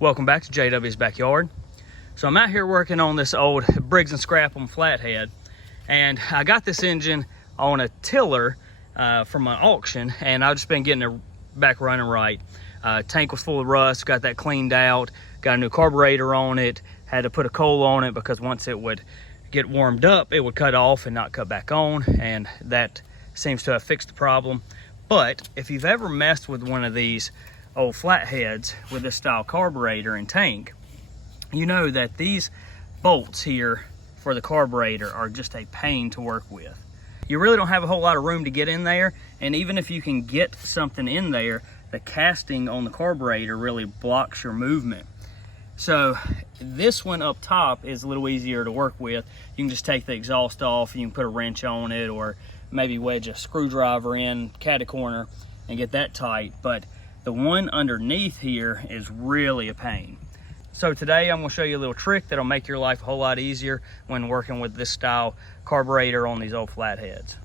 Welcome back to JW's Backyard. So I'm out here working on this old Briggs and Stratton Flathead, and I got this engine on a tiller from an auction, and I've just been getting it back running right. Tank was full of rust, got that cleaned out, got a new carburetor on it, had to put a coal on it because once it would get warmed up, it would cut off and not cut back on, and that seems to have fixed the problem. But if you've ever messed with one of these old flatheads with this style carburetor and tank, you know that these bolts here for the carburetor are just a pain to work with. You really don't have a whole lot of room to get in there, and even if you can get something in there, the casting on the carburetor really blocks your movement. So this one up top is a little easier to work with. You can just take the exhaust off, you can put a wrench on it, or maybe wedge a screwdriver in catty corner and get that tight. But the one underneath here is really a pain. So today I'm going to show you a little trick that'll make your life a whole lot easier when working with this style carburetor on these old flatheads.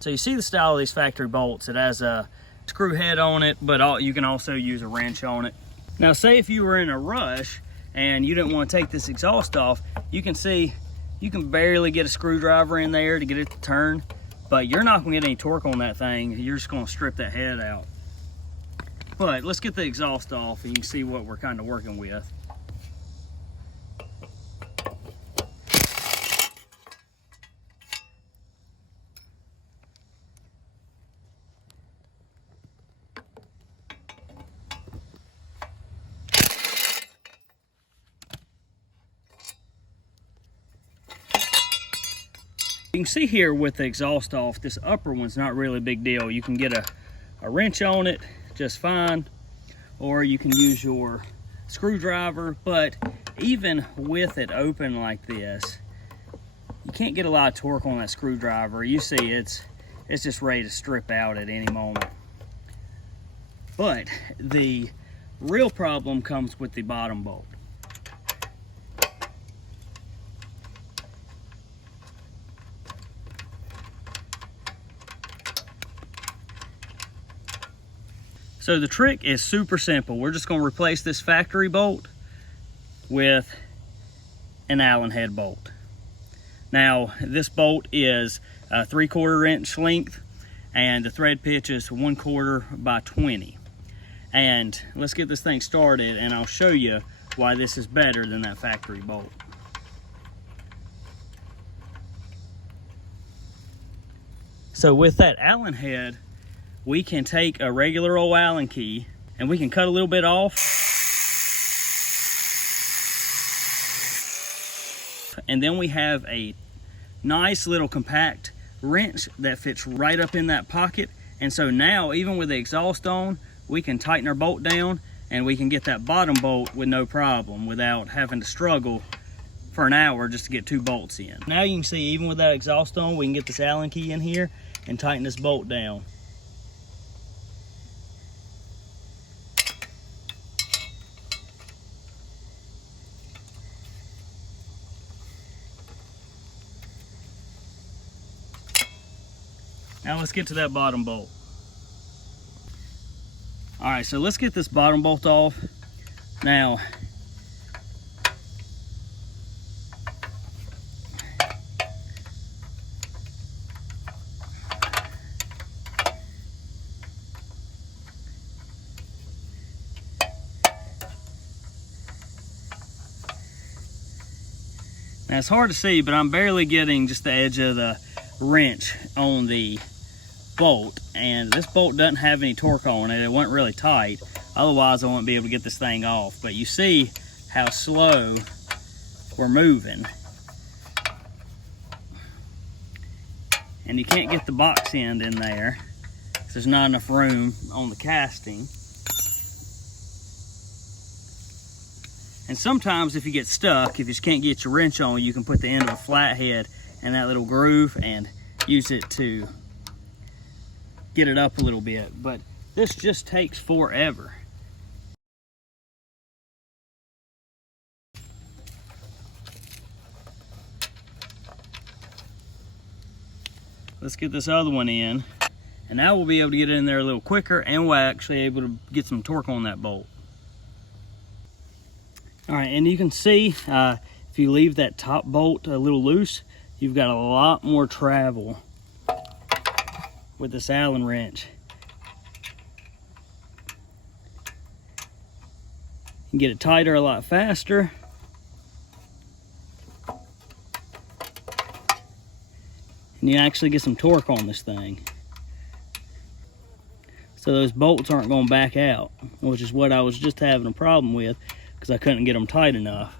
So you see the style of these factory bolts. It has a screw head on it, but you can also use a wrench on it. Now say if you were in a rush and you didn't want to take this exhaust off, you can see you can barely get a screwdriver in there to get it to turn, but you're not going to get any torque on that thing. You're just going to strip that head out. But let's get the exhaust off and you can see what we're kind of working with. You can see here with the exhaust off, this upper one's not really a big deal. You can get a wrench on it just fine, or you can use your screwdriver, but even with it open like this, you can't get a lot of torque on that screwdriver. You see it's just ready to strip out at any moment. But the real problem comes with the bottom bolt. So the trick is super simple. We're just going to replace this factory bolt with an Allen head bolt. Now this bolt is a 3/4 inch length and the thread pitch is 1/4 by 20. And let's get this thing started and I'll show you why this is better than that factory bolt. So with that Allen head, we can take a regular old Allen key and we can cut a little bit off. And then we have a nice little compact wrench that fits right up in that pocket. And so now, even with the exhaust on, we can tighten our bolt down and we can get that bottom bolt with no problem without having to struggle for an hour just to get 2 bolts in. Now you can see, even with that exhaust on, we can get this Allen key in here and tighten this bolt down. Now let's get to that bottom bolt. All right, so let's get this bottom bolt off. Now, it's hard to see, but I'm barely getting just the edge of the wrench on the bolt, and this bolt doesn't have any torque on it. It wasn't really tight, otherwise I wouldn't be able to get this thing off. But you see how slow we're moving, and you can't get the box end in there because there's not enough room on the casting. And sometimes if you get stuck, if you just can't get your wrench on, you can put the end of a flathead in that little groove and use it to get it up a little bit. But this just takes forever. Let's get this other one in, and now we'll be able to get it in there a little quicker, and we're actually able to get some torque on that bolt. All right, and you can see if you leave that top bolt a little loose, you've got a lot more travel with this Allen wrench. You can get it tighter a lot faster. And you actually get some torque on this thing. So those bolts aren't going back out, which is what I was just having a problem with because I couldn't get them tight enough.